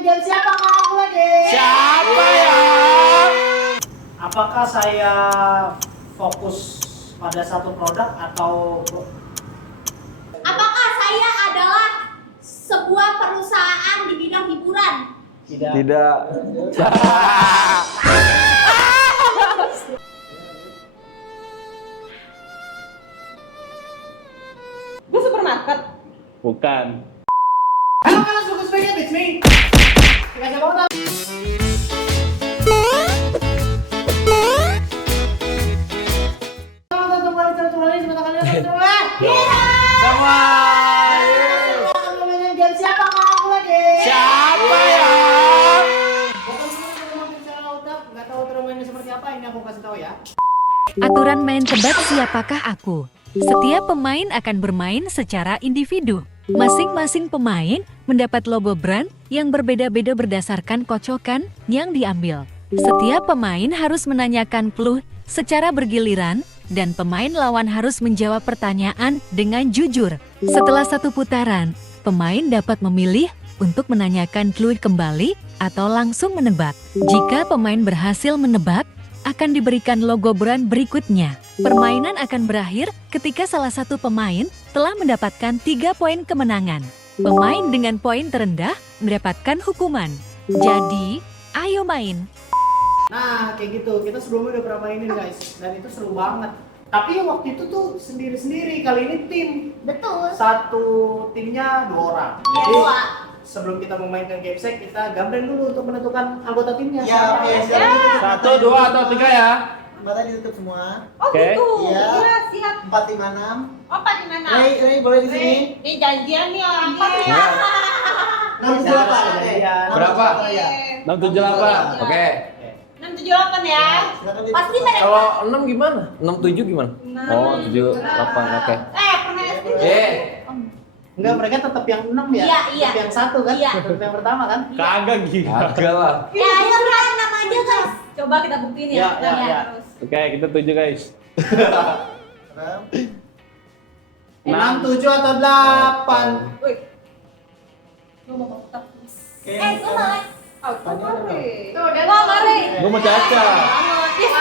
main game siapa kamu lagi? Siapa ya? Apakah saya fokus pada satu produk atau Apakah saya adalah sebuah perusahaan di bidang hiburan? tidak? Tidak. Gue supermarket. Bukan. Halo kalian suka sepeda it's me. Dikasih apa tau? Sama. Kamu main game siapa kamu lagi? Siapa ya? Nggak tahu terus mainnya seperti apa, ini aku kasih tahu ya. Aturan main tebak siapakah aku. Setiap pemain akan bermain secara individu. Masing-masing pemain mendapat logo brand yang berbeda-beda berdasarkan kocokan yang diambil. Setiap pemain harus menanyakan clue secara bergiliran dan pemain lawan harus menjawab pertanyaan dengan jujur. Setelah satu putaran, pemain dapat memilih untuk menanyakan clue kembali atau langsung menebak. Jika pemain berhasil menebak, akan diberikan logo brand berikutnya. Permainan akan berakhir ketika salah satu pemain telah mendapatkan 3 poin kemenangan. Pemain dengan poin terendah mendapatkan hukuman. Jadi, ayo main. Nah, kayak gitu. Kita sebelumnya udah pernah mainin guys, dan itu seru banget. Tapi waktu itu tuh sendiri-sendiri, kali ini tim. Betul. Satu timnya 2 orang. Iya, Jadi, dua. sebelum kita memainkan GameSec, kita gambreng dulu untuk menentukan anggota timnya. Ya, oke, siap. 1, 2, atau 3 ya? Mata ditutup semua. Oh Oke. gitu. Iya. Iya, siap. 4, 5, 6. Oh, Pak di mana? Ray, boleh di sini. Ini janjian nih orangnya. Iya. 6, 7, 8. Oke. Iya. Berapa? Ya. 678. Oke. 678 ya. Silakan Pasti ditutup. mereka. Kalau 6 gimana? 67 gimana? Oh, 78. Oke. Pernah SD. Enggak, mereka tetap yang 6 ya? Iya, iya. Tetap yang 1 kan? Iya. Tetap yang pertama kan? Kagak gila. Kagak lah. Ya, ayo kalian nama aja guys. Coba kita buktiin Ya, ya. ya, ya. Terus. Oke, kita 7 guys. 6, 7 atau 8? Wih. Lu mau kotak. Oke. Gue malah. Oh, mari. Tuh, udah mau mari. Gue mau Caca. Yes.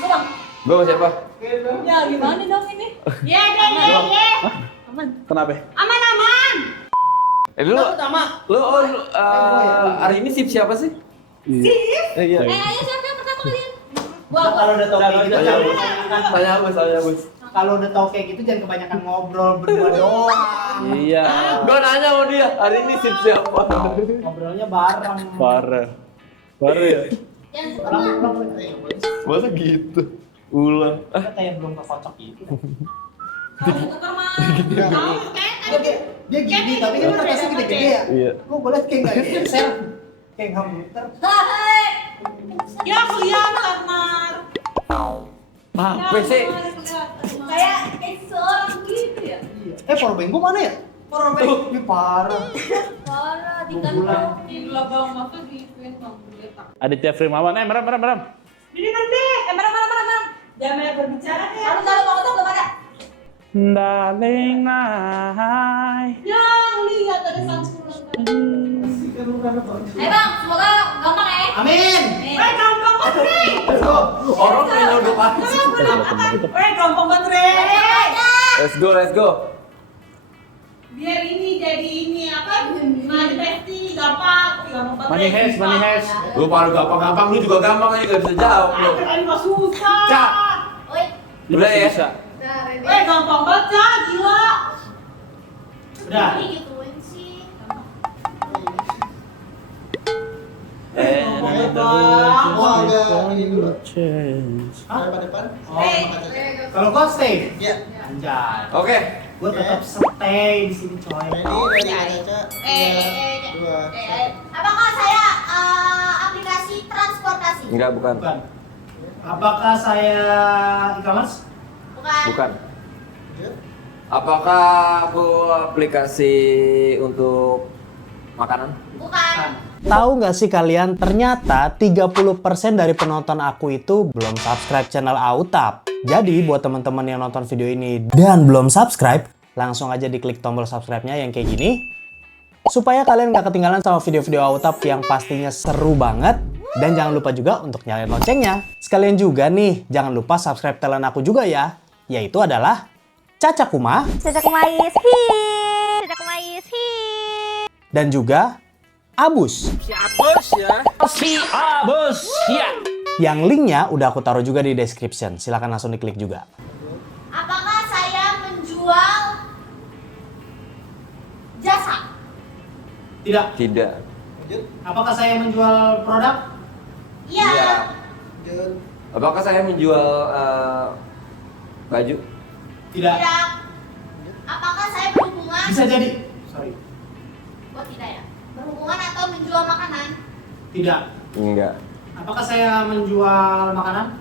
Gue bang. Gue mau siapa? Ya gimana dong ini? Ya, ya. Aman. Kenapa? Aman. Lu Pertama. hari ini sip siapa sih? Sip? Iya. Ayo siapa yang pertama kalian? Nah, kalau udah tau kayak gitu, Tanya jangan Bos. kebanyakan. Tanya Bos. Kalau udah tau kayak gitu, jangan kebanyakan ngobrol berdua doang. Iya. Gue nanya sama dia, hari ini sip siapa? Ngobrolnya bareng. Parah. Parah ya? Jangan suka. Masa gitu? Ulang. Kita kayak belum kekocok gitu. Kamu tukar mah. Kamu kan? Dia gini, tapi kan kertasnya gede-gede ya. Iya. Gue boleh kayak nggak geser, kayak nggak muter. Ya kelihatan Mar. Apa sih? Kayak seorang gitu ya. Powerbank gue mana ya? Powerbank. Ini parah. Parah, Dua bulan. Gila bang, masa gituin bang. Berletak. Ada Jeffrey Mawan. Meram. Ini nanti. Merah. Jangan banyak berbicara nih. Kalau belum ada. Darling night. Yang lihat ada sunset. Bang, semoga gampang ya. Amin. Gampang banget nih. Orang kayaknya udah pasti. Gampang banget Ray. Let's go. Biar ini jadi ini apa? Mandi pasti gampang banget. Money has. Lu paling gampang-gampang, lu juga gampang aja gak bisa jawab lu. Kan mah susah. Cak. Woi, Udah ya? Gampang banget Cak, gila. Udah. ini gituin sih. Oh, agak ini dulu. Depan. Oh, Kalau gue stay. Iya. Anjay. Oke. Gue tetap stay di sini coy. Ready, Caca. 2. Apakah saya aplikasi transportasi? Enggak, bukan. Bukan. Apakah saya e-commerce? Bukan. Apakah aku aplikasi untuk makanan? Bukan. Tahu nggak sih kalian, ternyata 30% dari penonton aku itu belum subscribe channel Autap. Jadi buat teman-teman yang nonton video ini dan belum subscribe, langsung aja diklik tombol subscribe-nya yang kayak gini. supaya kalian gak ketinggalan sama video-video Autap yang pastinya seru banget. Dan jangan lupa juga untuk nyalain loncengnya. Sekalian juga nih, jangan lupa subscribe channel aku juga ya, yaitu adalah Caca Kuma, Caca Kumais, hit. Caca Kumais, hit. dan juga Abus. Yang linknya udah aku taruh juga di description. Silahkan langsung diklik juga. Apakah saya menjual jasa? Tidak. Tidak. Lanjut. Apakah saya menjual produk? Iya. Lanjut. Apakah saya menjual baju? Tidak. Tidak. Apakah saya berhubungan? Bisa jadi. Sorry. Oh tidak ya. Berhubungan atau menjual makanan? Tidak. Enggak. Apakah saya menjual makanan?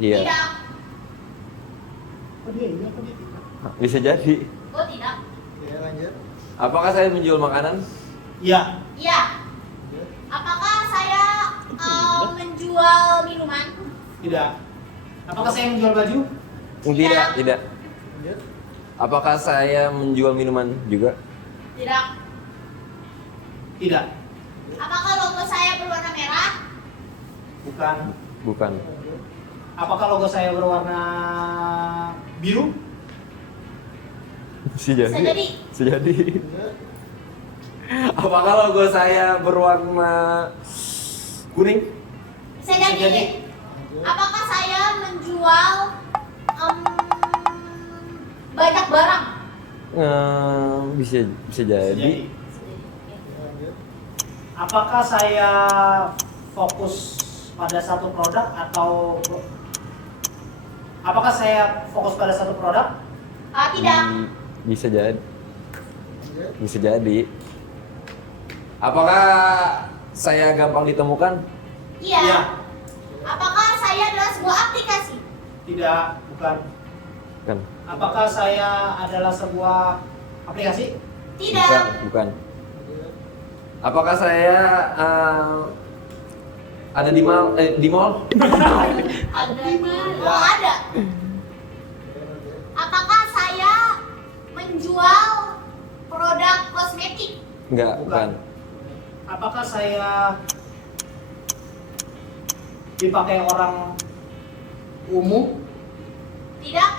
Iya. Tidak. Oh dia iya, kok dia tidak? Bisa jadi. Oh tidak. Ya, lanjut. Apakah saya menjual makanan? Iya. Iya. Apakah saya menjual minuman? Tidak. Apakah saya menjual baju? Tidak. Tidak. Lanjut. Apakah saya menjual minuman juga? Tidak. Tidak. Apakah logo saya berwarna merah? Bukan. Bukan. Apakah logo saya berwarna biru? Bisa Bisa jadi. Bisa jadi. Lanjut. Apakah logo saya berwarna kuning? Bisa jadi. jadi. Apakah saya menjual banyak barang? Bisa jadi. Lanjut. Apakah saya fokus pada satu produk atau apakah saya fokus pada satu produk? Tidak. Bisa jadi. Lanjut. Bisa jadi. Apakah saya gampang ditemukan? Iya. Iya. Apakah saya adalah sebuah aplikasi? Tidak, bukan. Kan. Apakah saya adalah sebuah aplikasi? Tidak. Bukan. Bukan. Apakah saya ada di mall? Di mall? Ada. Oh ada. Apakah saya menjual produk kosmetik? Enggak. Bukan. Bukan. Apakah saya dipakai orang umum? Tidak.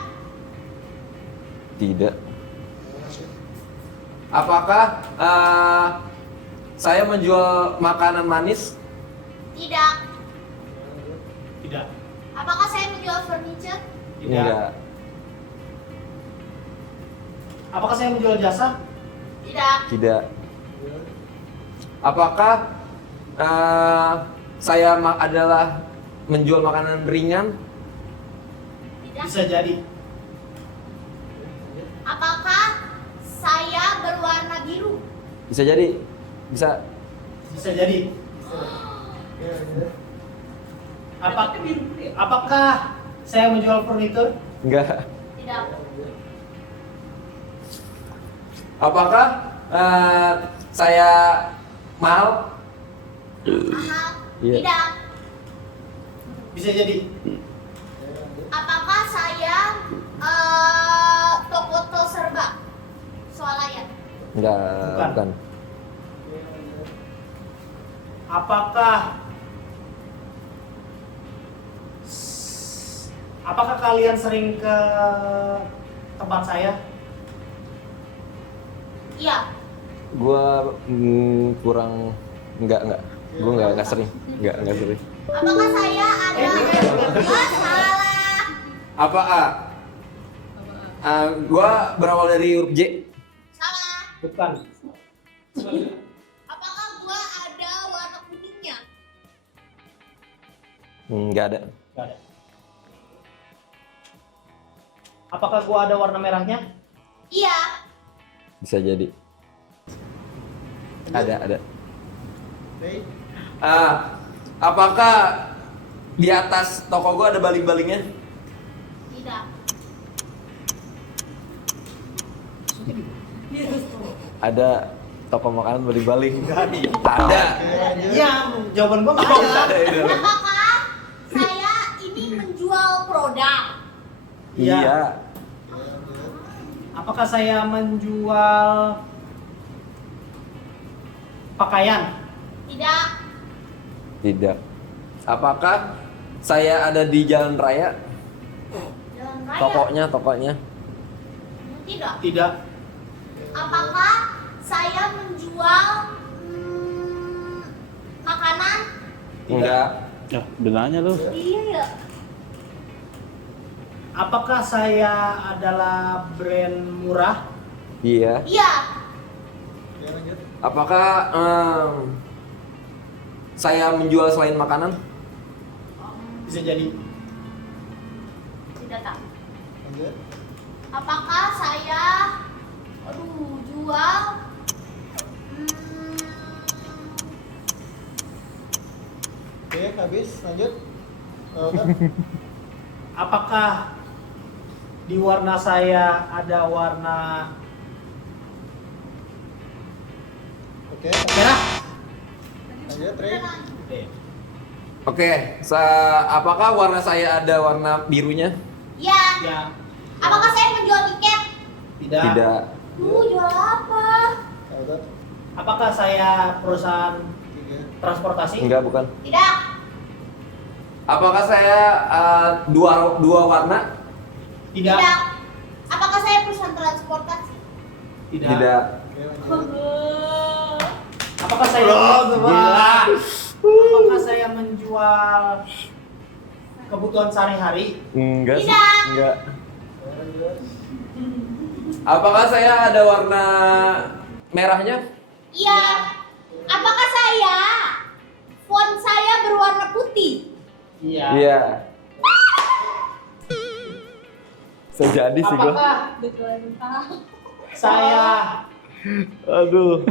Tidak. Apakah saya menjual makanan manis? Tidak. Tidak. Apakah saya menjual furniture? Tidak. Enggak. Apakah saya menjual jasa? Tidak. Tidak. Apakah saya adalah menjual makanan ringan? Tidak. Bisa jadi. Apakah saya berwarna biru? Bisa jadi. Bisa. Bisa jadi. Ya, lanjut. Apakah saya menjual furnitur? Enggak. Tidak. Apakah saya mahal? Mahal? Iya. Tidak. Bisa jadi. Apakah saya toko serba? Swalayan. Enggak. Bukan. Bukan. Apakah kalian sering ke tempat saya? Iya. Gua kurang enggak. Gua enggak sering. Enggak sering. Apakah saya ada masalah? Apa gua berawal dari huruf J. Salah. Bukan. Apakah gua ada warna kuningnya? Enggak ada. Nggak ada. Apakah gua ada warna merahnya? Iya. Bisa jadi. Ada. Oke. Apakah di atas toko gua ada baling-balingnya? Tidak. Ada toko makanan baling-baling. Ada. Lanjut. Iya, jawaban gua nggak ada. Apakah saya ini menjual produk? Iya. Apakah saya menjual Pakaian. Tidak. Tidak. Apakah saya ada di jalan raya? Jalan raya. Tokonya. Tidak. Tidak. Apakah saya menjual makanan? Enggak. Ya, benarnya lu. Iya ya. Apakah saya adalah brand murah? Iya. Iya. Oke, lanjut. Apakah saya menjual selain makanan? Bisa jadi. Tidak tahu. Lanjut. Apakah saya jual Oke, habis. Lanjut. Oke. Apakah di warna saya ada warna Oke, merah? lanjut, Ray. Oke. Apakah warna saya ada warna birunya? Iya. Ya. Apakah saya menjual tiket? Tidak. Tidak. Jual apa? Lanjut. Apakah saya perusahaan 3. transportasi? Enggak, bukan. Tidak. Apakah saya dua warna? Tidak. Tidak. Apakah saya perusahaan transportasi? Tidak. Tidak. Oke, lanjut. Apakah saya gila? Apakah saya menjual kebutuhan sehari-hari? Enggak sih. Tidak. Enggak. Oke, lanjut. Apakah saya ada warna merahnya? Iya. Apakah font saya berwarna putih? Iya. Iya. Bisa jadi sih gua. Apakah saya Aduh.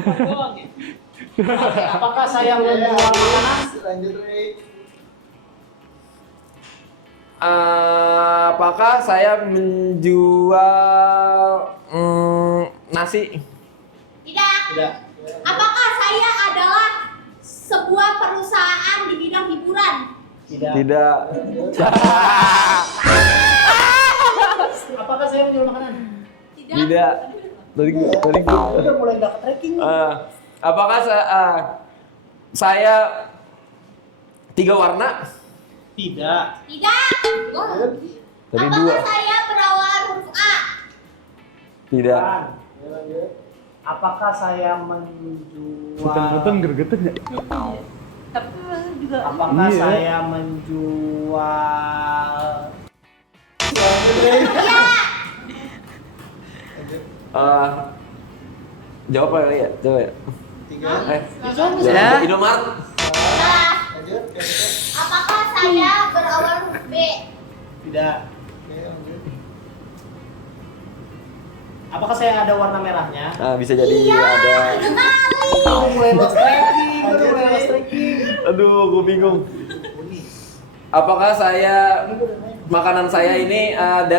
apakah saya menjual makanan? Lanjut, Ray. Apakah saya menjual nasi? Tidak. Tidak. Apakah saya adalah sebuah perusahaan di bidang hiburan? Tidak. Tidak. Apakah saya menjual makanan? Tidak. Tidak. Tadi gua. Udah mulai nggak tracking. Apakah saya 3 warna? Tidak. Tidak. Tadi Apakah 2. saya berawal huruf A? Tidak. Oke, lanjut. Apakah saya menjual? Punten gergeten ya. Apakah Iya. saya menjual? Iya. Lanjut. Jawab apa ya? Coba ya. 3. Ya. Indomaret. Salah. Lanjut. Oke, lanjut. Apakah saya berawal huruf B? Tidak. Oke, lanjut. Apakah saya ada warna merahnya? Bisa jadi Iya. ada. Aduh, gue bingung. Apakah makanan saya ini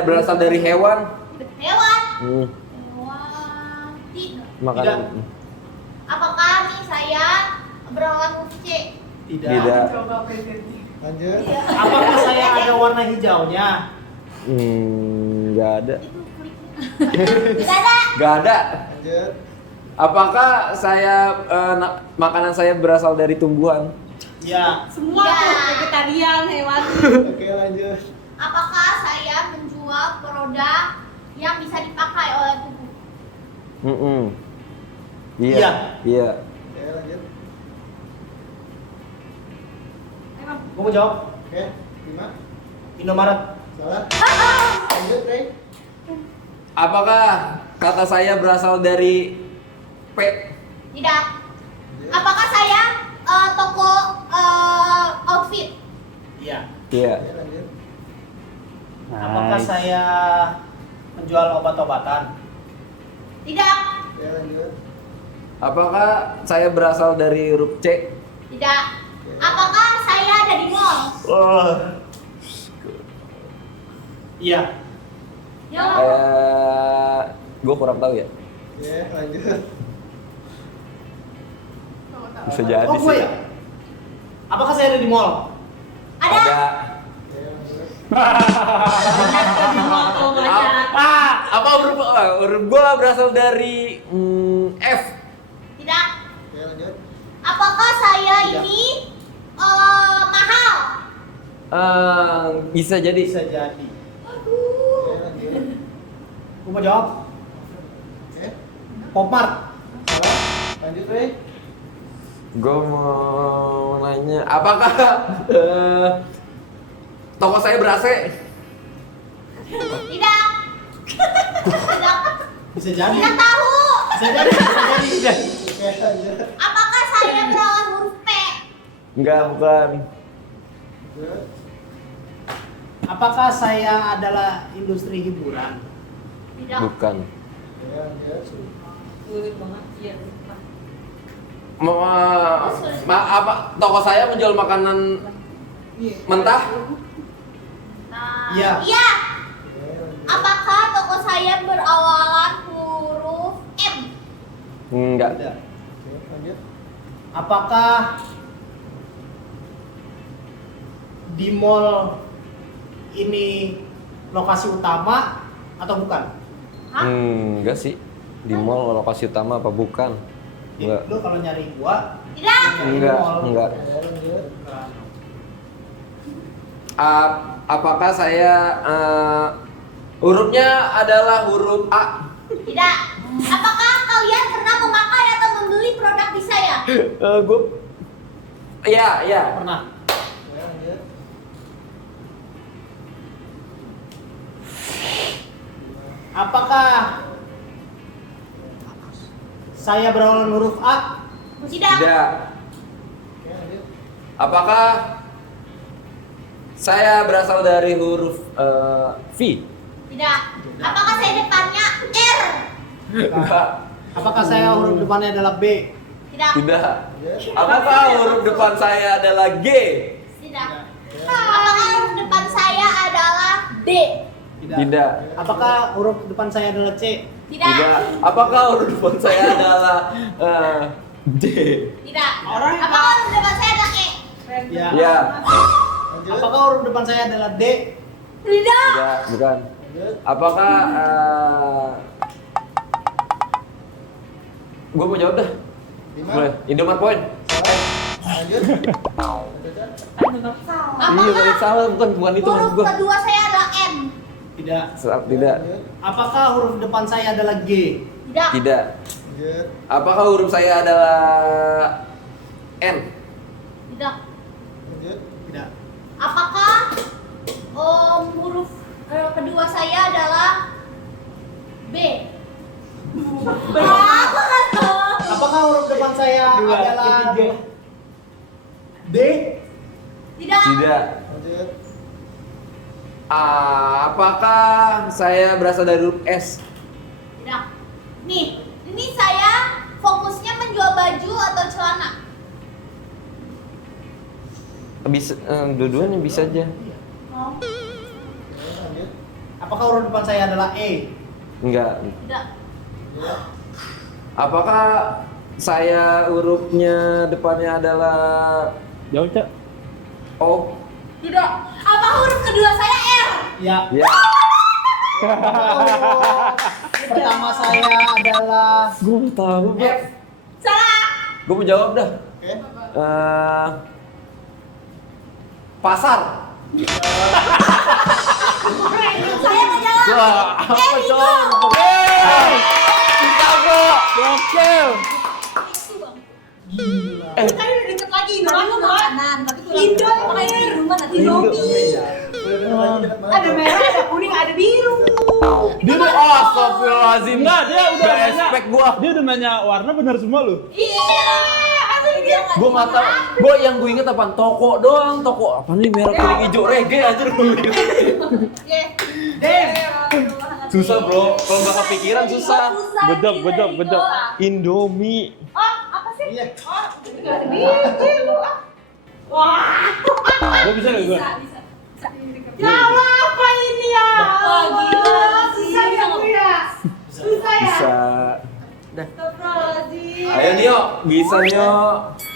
berasal dari hewan? Hewan. Hmm, Hewan. Tidak. makanan. Apakah nih saya berawal huruf C? Tidak. Tidak. Lanjut. Apakah saya ada warna hijaunya? Nggak ada. Tidak ada. Nggak ada. Lanjut. Apakah makanan saya berasal dari tumbuhan? Ya. Semua tuh vegetarian hewan. Oke, lanjut. Apakah saya menjual produk yang bisa dipakai oleh tubuh? Iya. Iya. Iya. Oke, lanjut. Gue mau jawab. Oke, 5. Indomaret. Salah. Lanjut, Ray. Apakah kata saya berasal dari P? Tidak. Apakah saya toko outfit? Iya. Iya. Oke, lanjut. Apakah saya menjual obat-obatan? Tidak. Oke, lanjut. Apakah saya berasal dari huruf C? Tidak. Apakah saya ada di mall? Iya. Jawab. Gue kurang tahu ya. Oke, lanjut. Bisa jadi Oh, gue sih. ya? Apakah saya ada di mall? Ada. Oke, lanjut. Apa huruf gue berasal dari F? Tidak. Oke, lanjut. Apakah saya ini mahal? Bisa jadi. Bisa jadi. Oke, lanjut. Gue mau jawab. Oke. Popmart. Salah. Lanjut, Ray. Gue mau nanya, apakah toko saya ber-AC? Tidak. Tidak. Bisa jadi. Tidak tahu. Bisa jadi. Bisa jadi. Oke, lanjut. Apakah saya berawal huruf P? Enggak, bukan. Lanjut. Apakah saya adalah industri hiburan? Tidak. Bukan. Oke, lanjut. Apa toko saya menjual makanan mentah? Iya. Iya. Apakah toko saya berawalan huruf M? Enggak. Tidak. Oke, lanjut. Apakah di mall ini lokasi utama atau bukan? Hah? Enggak sih. Di mall lokasi utama apa bukan? Enggak. Lu kalau nyari gua Tidak. Enggak, mall. enggak. Oke, lanjut. Bukan. Apakah saya hurufnya adalah huruf A? Tidak. Apakah kalian pernah memakai atau membeli produk di saya? Gue. Iya, iya. Pernah. Oke, lanjut. Apakah saya berawalan huruf A? Tidak. Tidak. Oke, lanjut. Apakah saya berasal dari huruf V? Tidak. Apakah saya depannya R? Enggak. Apakah saya huruf depannya adalah B? Tidak. Tidak. Apakah huruf depan saya adalah G? Tidak. Apakah huruf depan saya adalah D? Tidak. Apakah huruf depan saya adalah C? Tidak. Tidak. Apakah huruf depan saya adalah D? Tidak. Apakah huruf depan saya adalah E? Ya. Ya. Lanjut. Apakah huruf depan saya adalah D? Tidak. Tidak, bukan. Lanjut. Apakah gue mau jawab dah. 5. Boleh. Indomaret Point. Salah. Lanjut. Lanjut. Iya, tadi salah, bukan itu maksud Huruf gue. kedua saya adalah M. Tidak. Tidak. Lanjut. Apakah huruf depan saya adalah G? Tidak. Tidak. Lanjut. Apakah huruf saya adalah N? Tidak. Lanjut. Tidak. Apakah huruf kedua saya adalah B? Apa kan tuh? Apakah huruf depan saya adalah D? Tidak. Tidak. Lanjut. Apakah saya berasal dari huruf S? Tidak. Nih, ini saya fokusnya menjual baju atau celana. Bisa, dua-duanya bisa aja. Oh, Oke, lanjut. Apakah huruf depan saya adalah E? Enggak. tidak. Lanjut. Apakah saya hurufnya depannya adalah Jawab, Cak. O? Tidak. Apa huruf kedua saya R? Ya. Ya. Pertama saya adalah Gue tahu. F. Salah. Gue mau jawab dah. Oke. Pasar. Saya mau jawab. Wah, apa cowok? Kita kok. Gokil. Tadi udah deket lagi Indo makanan, tapi Indo makanya di rumah nanti Indomie. Ada merah, ada kuning, ada biru. Dia udah astagfirullahaladzim. Enggak, dia udah Gak nanya. expect gua. Dia udah nanya warna benar semua lu. Iya. Asli dia nggak Gue nggak tahu. Gue yang gue inget apa? Toko doang. Toko apa nih? Merah kuning hijau reggae aja gue. Susah bro. Kalau nggak kepikiran susah. Bedok. Indomie. Oh, apa sih? Iya. Oh, nggak ada biji lu. Wah. Gue bisa nggak gue? Bisa. Ya Allah, apa ini ya? Oh, gila sih. Susah ya, Bu ya? Susah ya? Bisa. Astagfirullahaladzim. Ayo Nio, bisa Nio.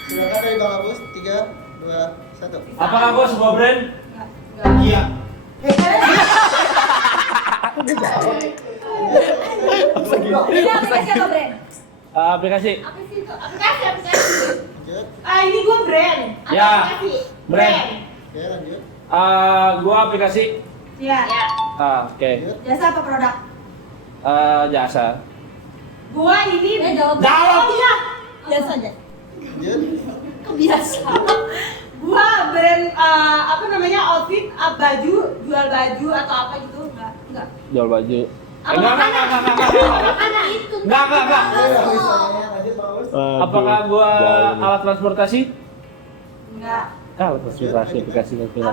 Silakan dari Bang Agus. 3, 2, 1. Apakah gue sebuah brand? Iya. Ini aplikasi apa, Bren? Aplikasi. Apa sih itu? Aplikasi. Lanjut. Ini gua brand. Ya. Aplikasi. Brand. Oke, lanjut. Gua aplikasi. Ya. Oke. Jasa apa produk? Jasa. Gua ini jawab. Jawab. Iya. Biasa aja. Lanjut. Kebiasa. Gua brand apa namanya outfit, baju, jual baju atau apa gitu? Enggak. Jual baju. Apa Enggak. makanan itu? Enggak. Lanjut, Pak Bos. Apakah gua alat transportasi? Enggak. Alat transportasi, aplikasi transportasi.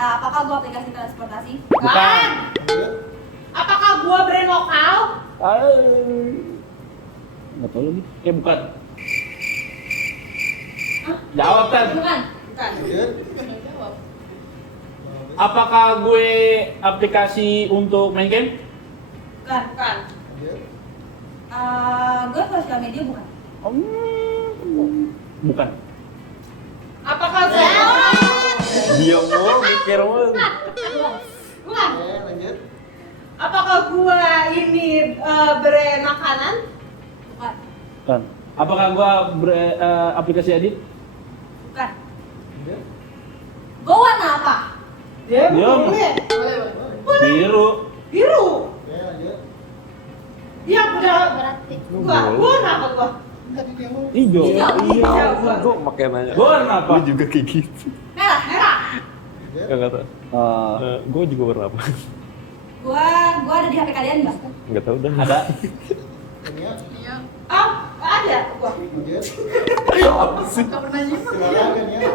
Apakah gua aplikasi transportasi? Bukan. Lanjut. Apakah gua brand lokal? Enggak tahu lagi. Bukan. Jawab kan. Bukan. Lanjut. Apakah gue aplikasi untuk main game? Bukan. Lanjut. Gue sosial media bukan. Bukan. Apakah saya Dia mau mikir mau. bukan? Oke, lanjut. Apakah gua ini brand makanan? Bukan. Bukan. Apakah gua aplikasi edit? Bukan. Lanjut. Gua warna apa? Dia Boleh. biru. Biru. Oke, lanjut. Dia udah Berarti. gua warna apa gua? Hijau. Iya, gua. Kok pakai nanya? Gua warna apa? juga kayak gitu. Merah. Enggak tahu. Gue juga warna apa? Gua ada di HP kalian enggak? Enggak tahu dah. Ada. Kenia. Ada gua. Lanjut. Silakan, Kenia.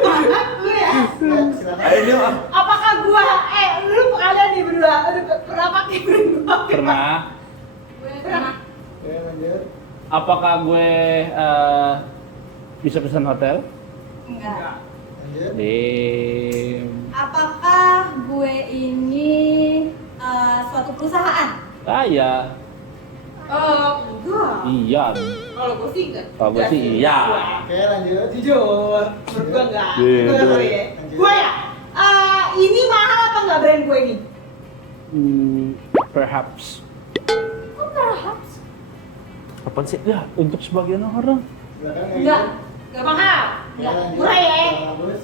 Lu ya. Silakan. Ayo dia. Apakah gua lu kalian nih berdua pernah pakai brand gua? Pernah. Pernah. Oke, lanjut. Apakah gue bisa pesan hotel? Enggak. Lanjut. Apakah gue ini suatu perusahaan? Ya. Enggak. Iya. Kalau gue sih enggak. Kalau gue sih iya. Oke, lanjut. Jujur, menurut gue enggak. Iya, Gue sorry ya. Gue ya. Ini mahal apa enggak brand gue ini? Perhaps. Oh, perhaps. Apaan sih? Ya, untuk sebagian orang. Silakan, Kenia. Enggak. Enggak mahal. Oke, Enggak. lanjut. Murah ya. Pak Bos.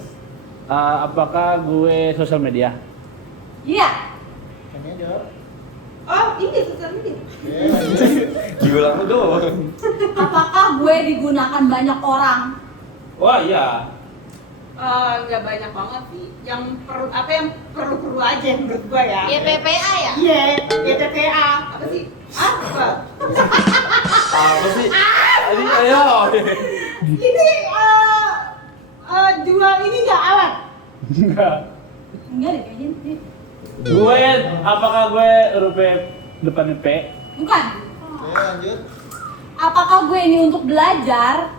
Apakah gue sosial media? Iya. Kenia jawab. Oh, ini sosial media. Oke, lanjut. Diulang doang. Apakah gue digunakan banyak orang? Wah, iya. Enggak banyak banget sih. Yang perlu aja menurut gue ya. YPPA ya? Iya, YTPA. Apa sih? Apa? Apa sih? Tadi ayo. Ini jual ini nggak alat? Enggak. Enggak deh kayaknya. Gue, apakah gue huruf depannya P? Bukan. Oke, lanjut. Apakah gue ini untuk belajar?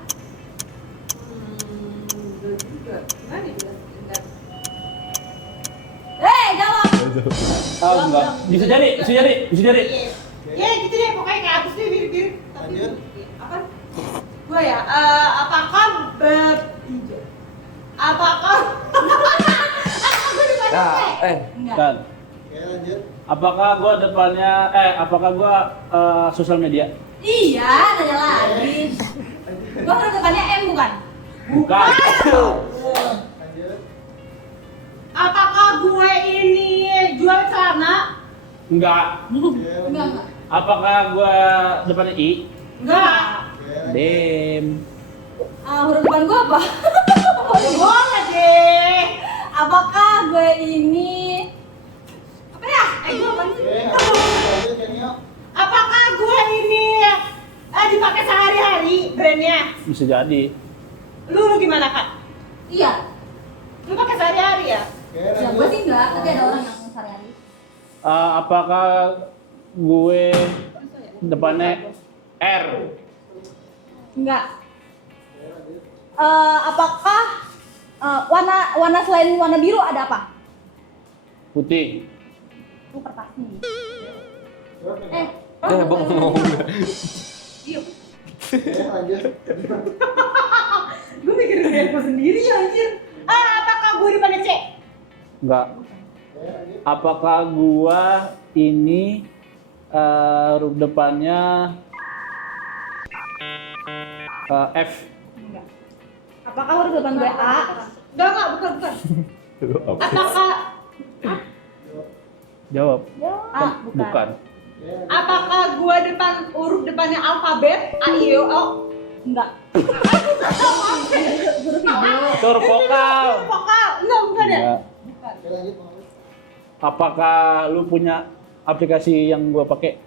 Jawab. Enggak. Bisa jadi. Ya gitu deh, pokoknya kayak abis deh mirip-mirip. Tapi Lanjut. apa? Gue ya, apakah hijau? Apakah? Gue depannya Ya, P? Enggak. Kan. Oke, lanjut. Apakah gue depannya, apakah gue sosial media? Iya, nanya lagi. Gue huruf depannya M bukan? Bukan. Lanjut. Apakah gue ini jual celana? Enggak. Oke, Enggak. Apakah gue depannya I? Enggak. Oke, lanjut. Dem. Huruf depan gue apa? Boleh deh. Apakah gue ini apa ya? Gue apa sih? Oke, lanjut, Kenia. Apakah gue ini dipakai sehari-hari brandnya? Bisa jadi. Lu gimana Kak? Iya. Lu pakai sehari-hari ya? Oke, Ya gue lanjut. sih enggak, tapi ada orang yang sehari-hari. Apakah gue depannya R? Enggak. Apakah warna selain warna biru ada apa? Putih. Lu kertas nih. Jawab, Kenia. Bengong. Iya. Oke, lanjut. Gue mikirin diri gue sendiri ya anjir. Apakah gue dipakai C? Enggak. Oke, lanjut. Apakah gua ini huruf depannya F? Enggak. Apakah huruf depan gue A? Enggak, bukan. Apakah Jawab. A? Bukan. Apakah gua huruf depannya alfabet? A, I, O, O? Enggak. Tur vokal. Vokal? Enggak, bukan ya? Enggak. Oke, lanjut Bang Agus. Apakah lu punya aplikasi yang gua pakai?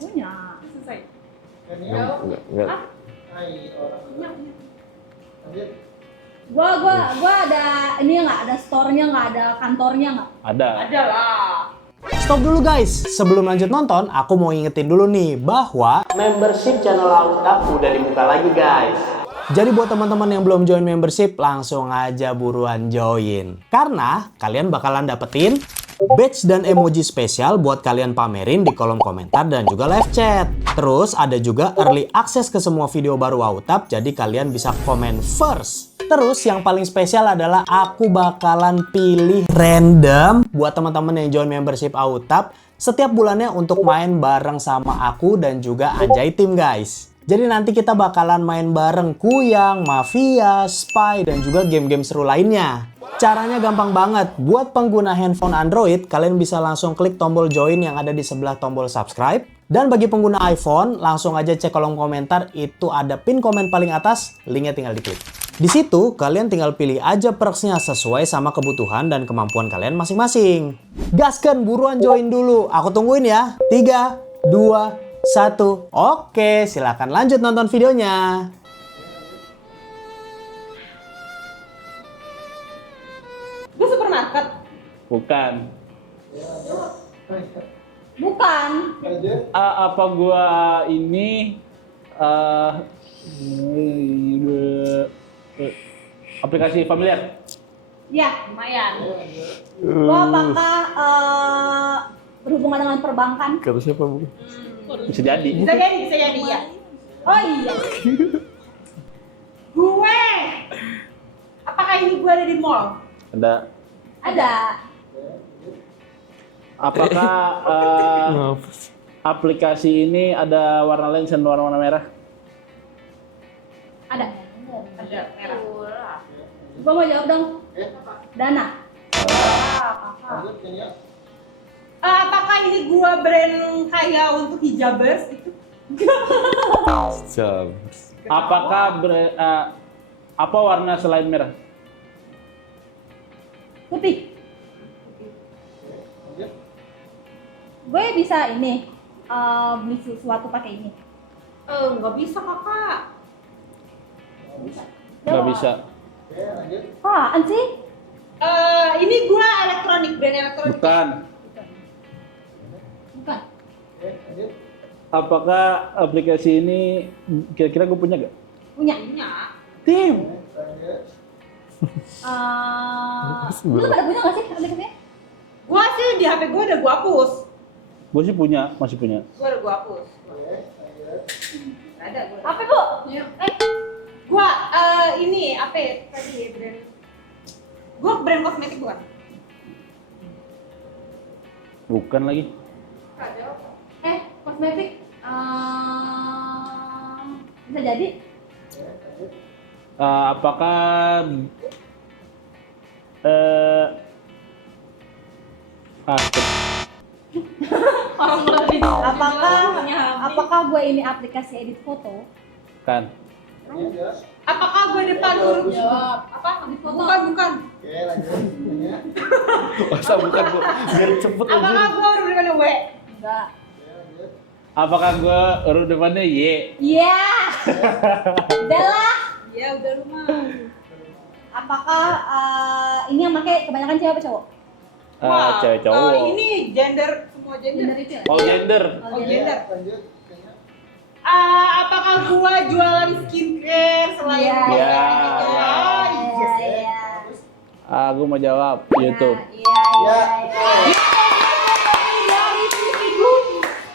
Punya. Selesai. Enggak. Hai orang. Lanjut. Gua ada ini nggak? Ada store-nya nggak? Ada kantornya nggak? Ada. Ada lah. Stop dulu guys, sebelum lanjut nonton, aku mau ingetin dulu nih bahwa membership channel Auta udah dibuka lagi guys. Jadi buat teman-teman yang belum join membership, langsung aja buruan join. Karena kalian bakalan dapetin badge dan emoji spesial buat kalian pamerin di kolom komentar dan juga live chat. Terus ada juga early access ke semua video baru Autap, jadi kalian bisa komen first. Terus yang paling spesial adalah aku bakalan pilih random buat teman-teman yang join membership Autap setiap bulannya untuk main bareng sama aku dan juga Anjay Team guys. Jadi nanti kita bakalan main bareng Kuyang, Mafia, Spy, dan juga game-game seru lainnya. Caranya gampang banget. Buat pengguna handphone Android, kalian bisa langsung klik tombol join yang ada di sebelah tombol subscribe. Dan bagi pengguna iPhone, langsung aja cek kolom komentar, itu ada pin komen paling atas, linknya tinggal diklik. Di situ, kalian tinggal pilih aja perksnya sesuai sama kebutuhan dan kemampuan kalian masing-masing. Gaskan, buruan join dulu. Aku tungguin ya. 3, 2, 1. Oke, silakan lanjut nonton videonya. Gue supermarket. Bukan. Bukan. Lanjut. Apa gua ini aplikasi familiar? Ya. Lumayan. Gua apakah berhubungan dengan perbankan? Kata siapa bu? Bisa jadi. Bisa jadi ya. Oh iya. Gue. Apakah ini gue ada di mall? Ada. Ada. Apakah aplikasi ini ada warna lain selain warna merah? Ada. Ada merah. Gua mau jawab dong. Dana. Lanjut Kenya. Apakah ini gue brand kayak untuk hijabers itu? Apakah apa warna selain merah? Putih. Lanjut. Gue bisa ini beli sesuatu pakai ini. Nggak bisa kakak. Nggak bisa. Oke, lanjut. Apaan sih? Ini gue elektronik, brand elektronik. Bukan. Bukan. Oke, lanjut. Apakah aplikasi ini kira-kira gue punya gak? Punya. Tim. Lanjut. Lu pada punya nggak sih aplikasinya? Gue sih di HP gue udah gue hapus. Gue sih punya, masih punya. Gue udah gue hapus. Oke, lanjut. Ada gue. Apa bu? Gue ini apa ya, tadi ya brand. Gue brand kosmetik bukan? Bukan lagi. Kosmetik. Bisa jadi. Apakah Apakah gue ini aplikasi edit foto? kan? Lanjut. Apakah gue depan huruf? Jawab. Apa? Bukan. Oke, lanjut. Kenya. Masa bukan bu? Biar cepet aja. Apakah gue huruf depannya W? Enggak. Oke, lanjut. Apakah gue huruf depannya Y? Iya. Udah lah. Ya udah lu mah. Apakah ini yang pakai kebanyakan cewek apa cowok? Cewek cowok. Ini gender, semua gender. Itu ya? All gender. Oh gender. Lanjut. Kenya. Apakah gua jualan skincare selain Iya. Iya. Oh, yes. Iya. Gue mau jawab YouTube. Iya.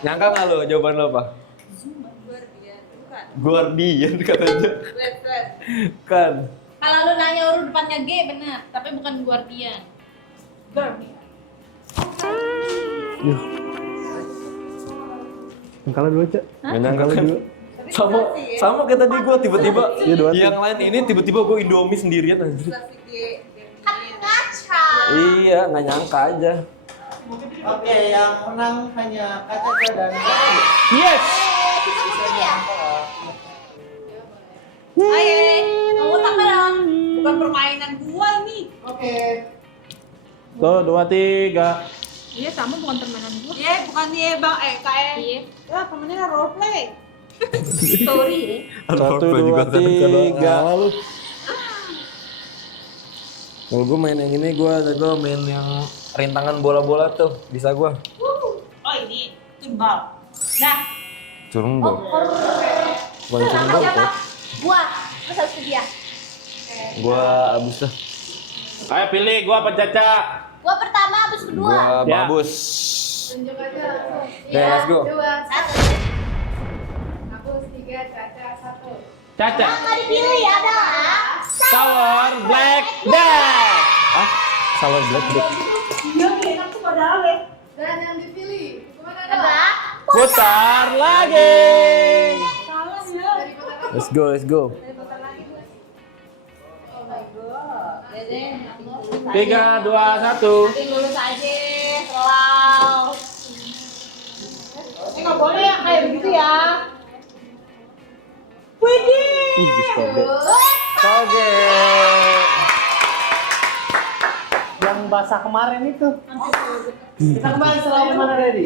Nyangka nggak lo jawaban lo apa? Guardian katanya. Kan. Kalau lu nanya huruf depannya G benar, tapi bukan Guardian. Kalah dua, Cak. Nggak nyangka kan? Sama kayak tadi gue tiba-tiba Iya, dua yang lain ini tiba-tiba gue Indomie sendirian anjir. Kan ngaca. Iya, nggak nyangka aja. Oke, yang menang hanya Caca dan Yes. Kita menang ya. Ayo, kamu tak menang. Bukan permainan gua ini. Oke. Tuh, 2, 3. Iya sama bukan permainan gua. Iya, bukan dia bang. Kayak. Iya. Ya, permainannya role play. Story ya. 1, 2, 3. Kalau gue main yang ini, gue main yang rintangan bola-bola tuh, bisa gue. Oh ini, tumbal. Nah, Curung bol. Bukan curung bol, siapa? kok. Gua. Terus harus ke dia. Gue abis dah. Ayo pilih, gua apa Caca? Gua pertama, habis kedua. Gue Ya. babus. Tunjuk aja langsung. Oke, let's go. 2, 1. Satu. Aku 3, Caca 1. Caca. Nggak dipilih adalah Sour Black Death. Salah black. Iya, enak tuh padahal ya. Dan yang dipilih kemana Ada. dong? Putar lagi. Salah ya. Dari kota kamu. Let's go, let's go. Dari kota lagi. Oh my god. Dede, 3, 2, 1. nanti lulus aja, selalu. Nggak boleh ya kayak begitu ya. Widih. Oke. Yang basah kemarin itu. Kita kembali setelah mana ready?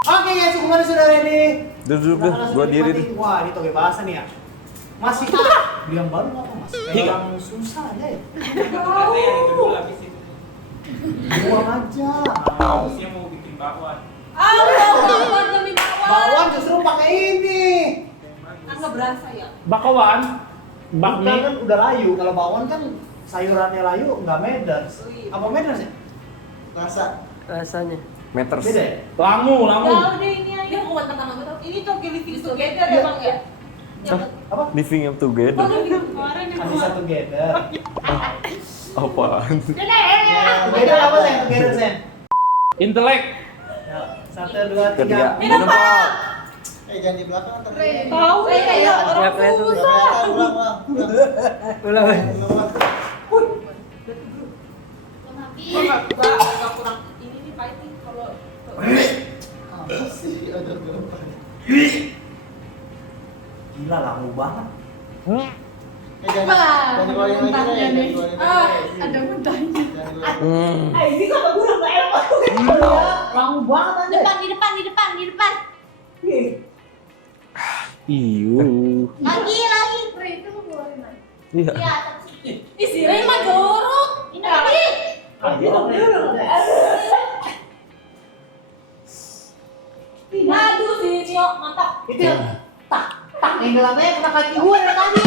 Oke guys, kemarin sudah ready. Duduk deh, gue diri deh. Wah, ini toge basah nih ya. Masih beli yang baru apa mas? Yang susah aja ya. Buang aja. Harusnya mau bikin bakwan. Bawang demi bawang. Bawang justru pakai ini. Kan nggak berasa ya. Bakawan. Bukan Bakmi. kan udah layu. Kalau bawang kan sayurannya layu nggak meders. Apa meders ya? Rasa. Meters. Beda ya? Langu, langu. Jauh deh ini aja. Ini bukan pertama gue tau. Ini tuh living together ya bang ya. Apa? Living up together. Kemarin yang Masih satu together. Apaan? Together apa sih? Together sen. Intelek. Ya, 1, 2, 3. Ketiga. Minum pak. Jangan di belakang atau Tahu ya kayak orang susah. Ulang. Gue nggak kurang ini nih fighting kalau. Apa sih? Aduh. Gila lamu banget. Jangan dikeluarin lagi deh. Jangan dikeluarin lagi. Ada muntahnya. Jangan dikeluarin. Ini sama gue udah nggak enak. Lamu banget aja. Di depan. Iu. Lagi. Pri, itu lu keluarin lagi. Iya. Iya. Isi mah jorok. Ini lagi. Aduh si Cio, mantap. Itu yang tak yang dalamnya kena kaki gue dari tadi.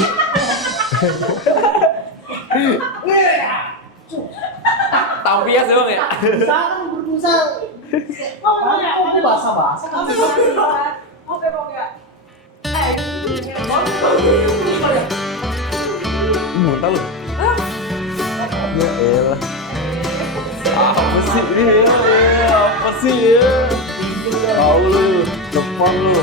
Tampias doang ya? Bisa kan berbusa. Kamu basah-basah. Oke, pokoknya. Muntah lu. Ya elah. Apa sih ini ya? Apa sih ya? Tahu lu, depan lu.